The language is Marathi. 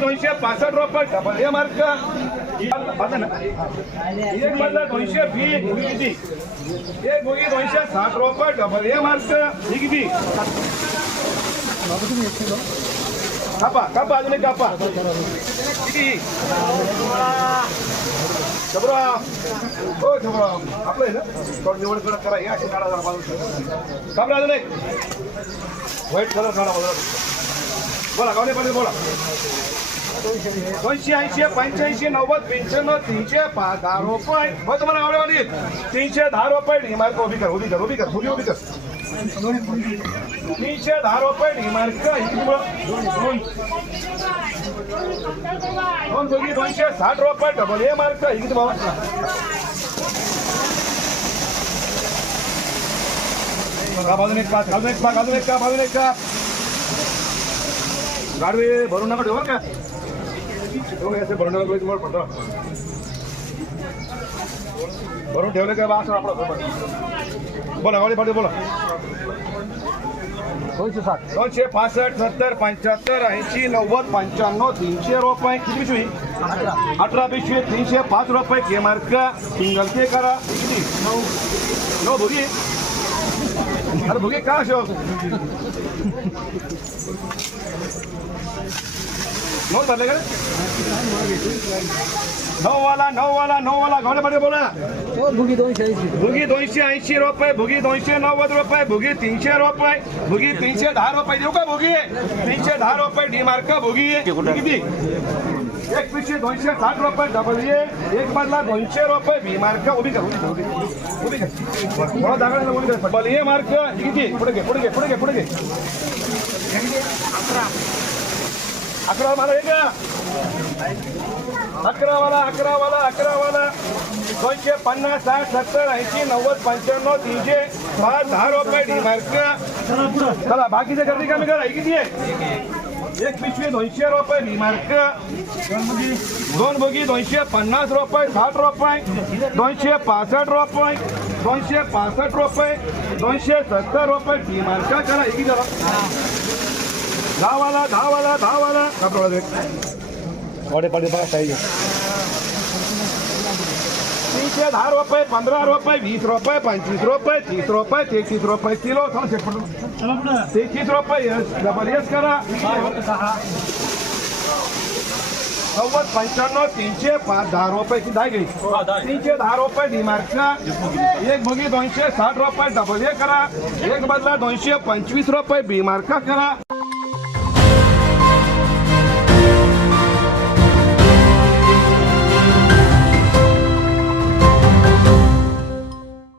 दोनशे पासष्ट रुपये डबल हे मार्क ना. एक मधला दोनशे बी भुगी किती एक भुगी दोनशे साठ रुपये डबल हे मार्क ही किती कापा कापा अजून एक कापा. किती शबराम हो शबराम आपलं आहे ना? थोडं निवड कडक करा. या अशी काढा जरा बाजूला कापला अजून एक. व्हाईट कलर काढा बाजूला. बोला गावले पाटील बोला. दोनशे ऐंशी पंच्याऐंशी नव्वद पंच्याण्णव तीनशे पाच दहा रुपये. हो तुम्हाला गावले पाटील. तीनशे दहा रुपये डिमार्क उभी कर उभी कर उभी कर उभी उभी कर. तीनशे दहा रुपये डिमार्क दोन. दोन दोघी दोनशे साठ रुपये डबल हे मार्क किती भाव अजून एक पाच अजून एक पाच अजून एक काप अजून एक काप गाडवे भरून नका ठेवा का? भरून नका पडतो भरून ठेवले काय बा असं आपला बोला गाडी पाटील बोला. दोनशे साठ. दोनशे पासष्ट सत्तर पंच्याहत्तर ऐंशी नव्वद पंच्याण्णव तीनशे रुपये. किती पिशवी? अठरा पिशवी तीनशे पाच रुपये. के मार्क सिंगल पे करा. किती? नऊ. नऊ भुगी अरे भुगे का शो नऊ चालले का? नऊ वाला नऊ वाला नऊ वाला पाटील बोला. हो भुगी दोनशे ऐंशी. भुगी दोनशे ऐंशी रुपये भुगी दोनशे नव्वद रुपये भुगी तीनशे रुपये भुगी तीनशे दहा रुपये. देऊ का भुगी? तीनशे दहा रुपये डी मार्क भुगी? किती? एक पिशवी दोनशे साठ रुपये डबल ए एक मधला दोनशे रुपये बी मार्क उभी कर उभी कर, उभी कर. उभी कर. थोडा उभी कर. Double A mark. किती? पुढे घे पुढे घे पुढे घे पुढे घे. अकरा वाला हे का अकरा वाला अकरा वाला अकरा वाला दोनशे पन्नास साठ सत्तर ऐंशी नव्वद पंच्याण्णव तीनशे पाच दहा रुपये डीमार्क चला बाकीचे गर्दी कमी करा. किती आहे? एक पिशवी दोनशे रुपये डीमार्क दोन बोगी दोनशे पन्नास रुपये साठ रुपये. दोनशे पासष्ट रुपये. दोनशे पासष्ट रुपये. दोनशे सत्तर रुपये डी करा चला किती जरा दहावाला दहावाला दहावाला कपडा देख. वाडे पाडे बघा काही तीनशे दहा रुपये पंधरा रुपये वीस रुपये पंचवीस रुपये तीस रुपये तेहतीस रुपये किलो. थोडं शेट तेहतीस रुपये डबल यस करा. नव्वद पंच्याण्णव तीनशे पाच दहा रुपये की दहा घे तीनशे दहा रुपये डिमार्कचा एक भुगी दोनशे साठ रुपये डबल हे करा. एक बदला दोनशे पंचवीस रुपये बी मार्का करा.